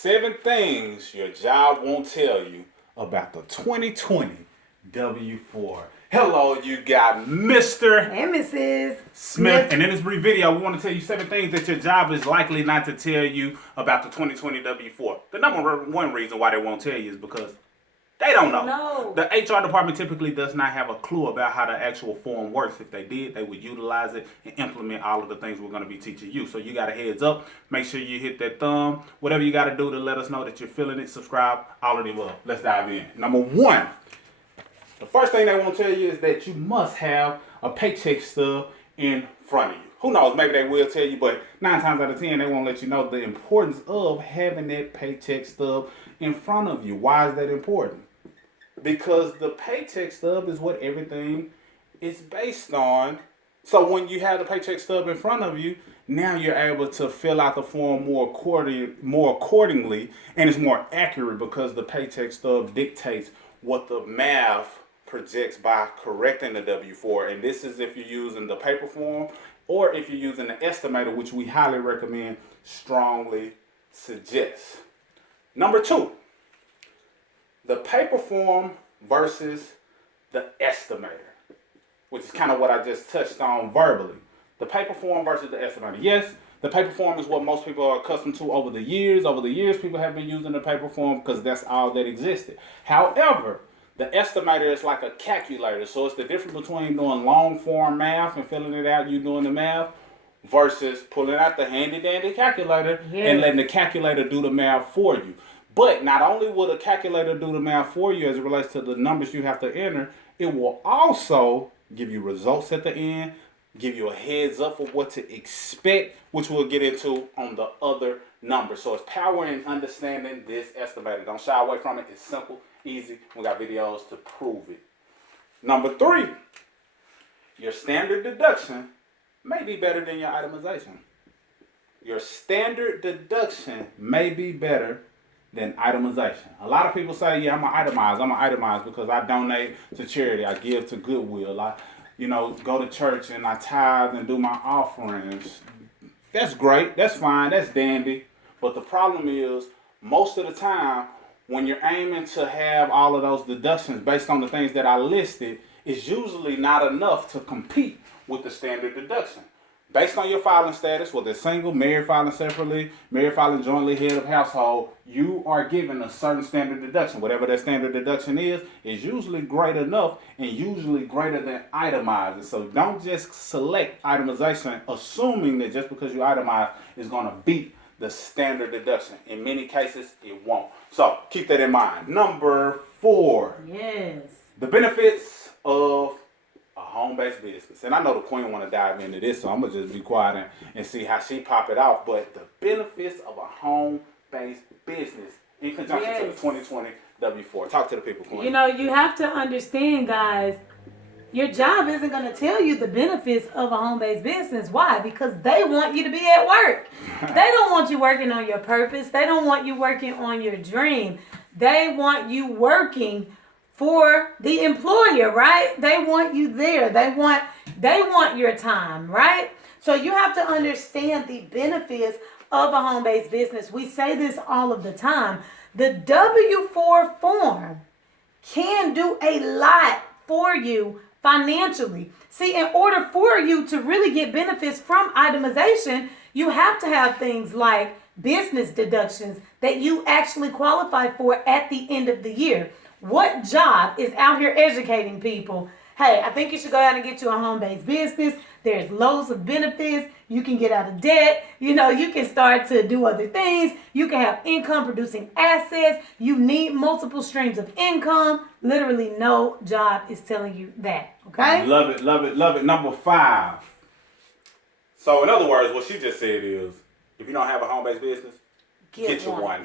7 things your job won't tell you about the 2020 W4. Hello, you got Mr. and Mrs. Smith. And in this brief video, we want to tell you 7 things that your job is likely not to tell you about the 2020 W4. The number one reason why they won't tell you is because they don't know. No. The HR department typically does not have a clue about how the actual form works. If they did, they would utilize it and implement all of the things we're going to be teaching you. So you got a heads up. Make sure you hit that thumb. Whatever you got to do to let us know that you're feeling it. Subscribe. All of the above. Let's dive in. Number 1. The first thing they won't tell you is that you must have a paycheck stub in front of you. Who knows? Maybe they will tell you, but 9 times out of 10, they won't let you know the importance of having that paycheck stub in front of you. Why is that important? Because the paycheck stub is what everything is based on. So when you have the paycheck stub in front of you, now you're able to fill out the form more accordingly, and it's more accurate because the paycheck stub dictates what the math projects by correcting the W4. And this is if you're using the paper form or if you're using the estimator, which we highly recommend, strongly suggest. Number 2. The paper form versus the estimator, which is kind of what I just touched on verbally. The paper form versus the estimator. Yes, the paper form is what most people are accustomed to over the years. Over the years, people have been using the paper form because that's all that existed. However, the estimator is like a calculator. So it's the difference between doing long form math and filling it out, you doing the math, versus pulling out the handy dandy calculator and letting the calculator do the math for you. But not only will the calculator do the math for you as it relates to the numbers you have to enter, it will also give you results at the end, give you a heads up of what to expect, which we'll get into on the other numbers. So it's power in understanding this estimator. Don't shy away from it. It's simple, easy. We got videos to prove it. Number 3, your standard deduction may be better than your itemization. Your standard deduction may be better than itemization. A lot of people say, yeah, I'm going to itemize because I donate to charity. I give to Goodwill. I go to church and I tithe and do my offerings. That's great. That's fine. That's dandy. But the problem is, most of the time, when you're aiming to have all of those deductions based on the things that I listed, it's usually not enough to compete with the standard deduction. Based on your filing status, whether it's single, married filing separately, married filing jointly, head of household, you are given a certain standard deduction. Whatever that standard deduction is usually great enough and usually greater than itemizing. So don't just select itemization assuming that just because you itemize is going to beat the standard deduction. In many cases, it won't. So keep that in mind. Number 4. Yes. The benefits of a home-based business. And I know the queen want to dive into this, so I'm going to just be quiet and see how she pop it off. But the benefits of a home-based business in conjunction to the 2020 W4. Talk to the people, queen. You have to understand, guys, your job isn't going to tell you the benefits of a home-based business. Why? Because they want you to be at work. They don't want you working on your purpose. They don't want you working on your dream. They want you working for the employer, right? They want you there. They want your time, right? So you have to understand the benefits of a home-based business. We say this all of the time. The W4 form can do a lot for you financially. See, in order for you to really get benefits from itemization, you have to have things like business deductions that you actually qualify for at the end of the year. What job is out here educating people? Hey, I think you should go out and get you a home-based business. There's loads of benefits. You can get out of debt. You can start to do other things. You can have income-producing assets. You need multiple streams of income. Literally no job is telling you that, okay? Love it, love it, love it. Number 5. So in other words, what she just said is, if you don't have a home-based business, get you one.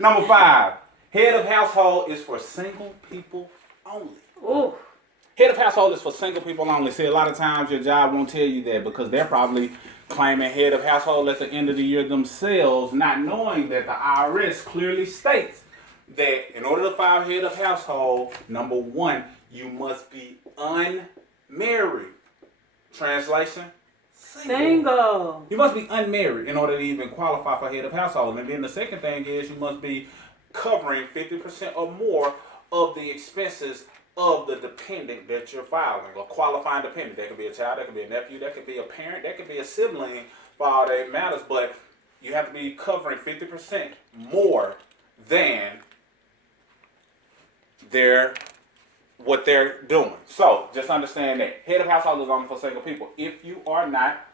Number 5. Head of household is for single people only. Ooh. Head of household is for single people only. See, a lot of times your job won't tell you that because they're probably claiming head of household at the end of the year themselves, not knowing that the IRS clearly states that in order to file head of household, number 1, you must be unmarried. Translation, Single. You must be unmarried in order to even qualify for head of household. And then the second thing is you must be covering 50% or more of the expenses of the dependent that you're filing, or qualifying dependent. That could be a child, that could be a nephew, that could be a parent, that could be a sibling, for all that matters. But you have to be covering 50% more than what they're doing. So just understand that head of household is only for single people. If you are not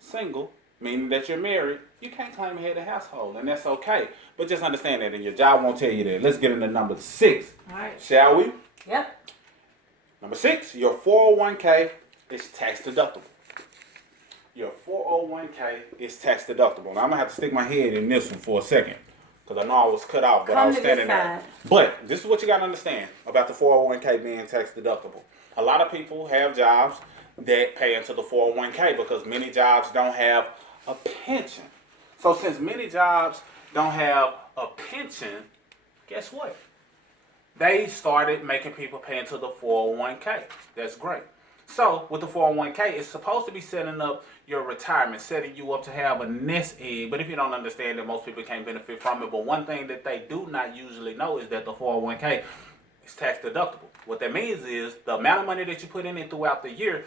single, meaning that you're married, you can't claim a head of household, and that's okay. But just understand that, and your job won't tell you that. Let's get into number 6. All right. Shall we? Yep. Number 6, your 401k is tax deductible. Your 401k is tax deductible. Now I'm gonna have to stick my head in this one for a second, because I know I was cut off, but I was standing there. But this is what you gotta understand about the 401k being tax deductible. A lot of people have jobs that pay into the 401k because many jobs don't have a pension. So since many jobs don't have a pension, guess what? They started making people pay into the 401k. That's great. So with the 401k, it's supposed to be setting up your retirement, setting you up to have a nest egg. But if you don't understand that, most people can't benefit from it. But one thing that they do not usually know is that the 401k is tax deductible. What that means is the amount of money that you put in it throughout the year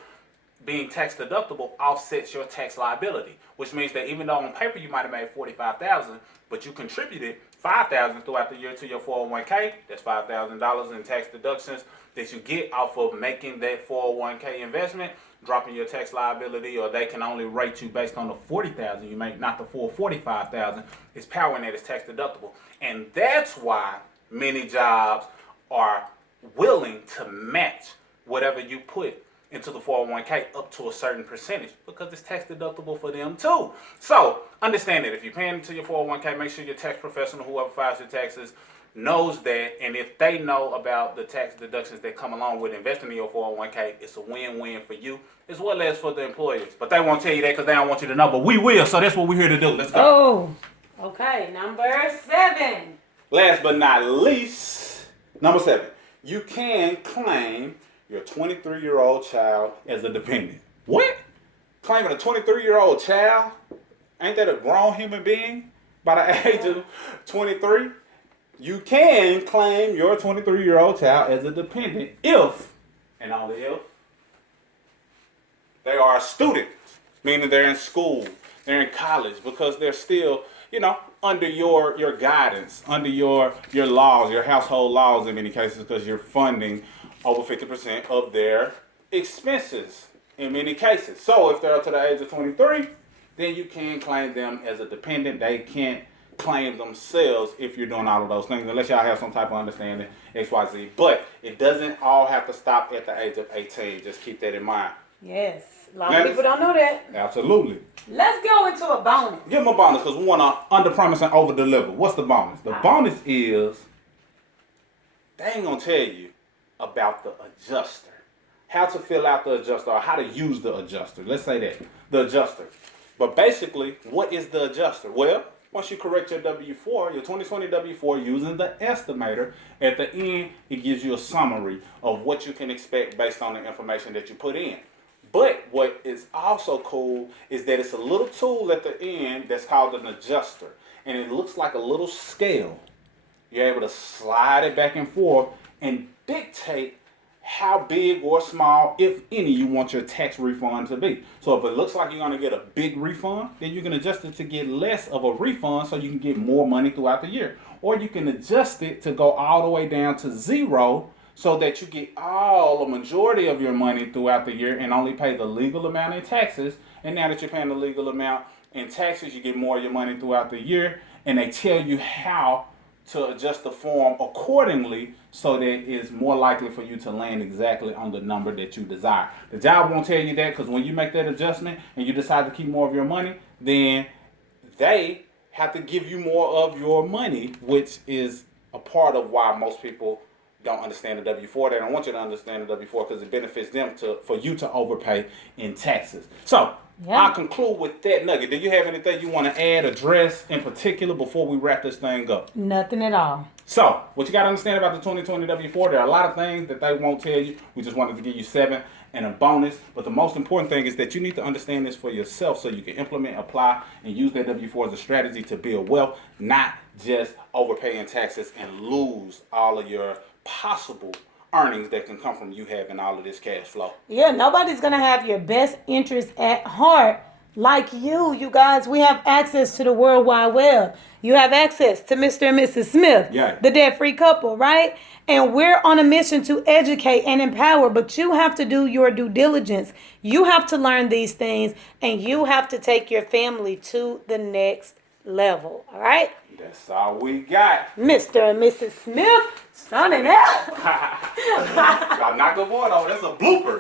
being tax deductible offsets your tax liability, which means that even though on paper you might have made $45,000, but you contributed $5,000 throughout the year to your 401k, that's $5,000 in tax deductions that you get off of making that 401k investment, dropping your tax liability, or they can only rate you based on the $40,000 you make, not the full $45,000. It's power in that it's tax deductible, and that's why many jobs are willing to match whatever you put into the 401k up to a certain percentage because it's tax deductible for them too. So understand that if you're paying into your 401k, make sure your tax professional, whoever files your taxes, knows that, and if they know about the tax deductions that come along with investing in your 401k, it's a win-win for you as well as for the employers. But they won't tell you that because they don't want you to know, but we will, so that's what we're here to do. Let's go. Oh, okay, number 7. Last but not least, number 7, you can claim your 23-year-old child as a dependent. What? Claiming a 23-year-old child? Ain't that a grown human being by the age of 23? You can claim your 23-year-old child as a dependent if, and only if, they are a student, meaning they're in school, they're in college, because they're still, under your guidance, under your laws, your household laws in many cases, because you're funding over 50% of their expenses in many cases. So if they're up to the age of 23, then you can claim them as a dependent. They can't claim themselves if you're doing all of those things, unless y'all have some type of understanding, XYZ. But it doesn't all have to stop at the age of 18. Just keep that in mind. Yes. A lot of people don't know that. Absolutely. Let's go into a bonus. Give them a bonus because we want to under-promise and over-deliver. What's the bonus? The bonus is they ain't going to tell you about the adjuster. How to fill out the adjuster or how to use the adjuster. Let's say that. The adjuster. But basically, what is the adjuster? Well, once you correct your W-4, your 2020 W-4 using the estimator, at the end, it gives you a summary of what you can expect based on the information that you put in. But what is also cool is that it's a little tool at the end that's called an adjuster. And it looks like a little scale. You're able to slide it back and forth and dictate how big or small, if any, you want your tax refund to be. So if it looks like you're going to get a big refund, then you can adjust it to get less of a refund so you can get more money throughout the year. Or you can adjust it to go all the way down to 0 so that you get the majority of your money throughout the year and only pay the legal amount in taxes. And now that you're paying the legal amount in taxes, you get more of your money throughout the year. And they tell you how to adjust the form accordingly so that it's more likely for you to land exactly on the number that you desire. The job won't tell you that because when you make that adjustment and you decide to keep more of your money, then they have to give you more of your money, which is a part of why most people don't understand the W-4. They don't want you to understand the W-4 because it benefits them for you to overpay in taxes. So I'll conclude with that nugget. Do you have anything you want to add, address in particular before we wrap this thing up? Nothing at all. So what you got to understand about the 2020 W-4, there are a lot of things that they won't tell you. We just wanted to give you 7 and a bonus. But the most important thing is that you need to understand this for yourself so you can implement, apply, and use that W-4 as a strategy to build wealth, not just overpaying taxes and lose all of your possible earnings that can come from you having all of this cash flow. Yeah, nobody's going to have your best interest at heart like you guys. We have access to the World Wide Web. You have access to Mr. and Mrs. Smith, the debt-free couple, right? And we're on a mission to educate and empower, but you have to do your due diligence. You have to learn these things, and you have to take your family to the next level, all right? That's all we got. Mr. and Mrs. Smith, signing out. Y'all knock the board over. That's a blooper.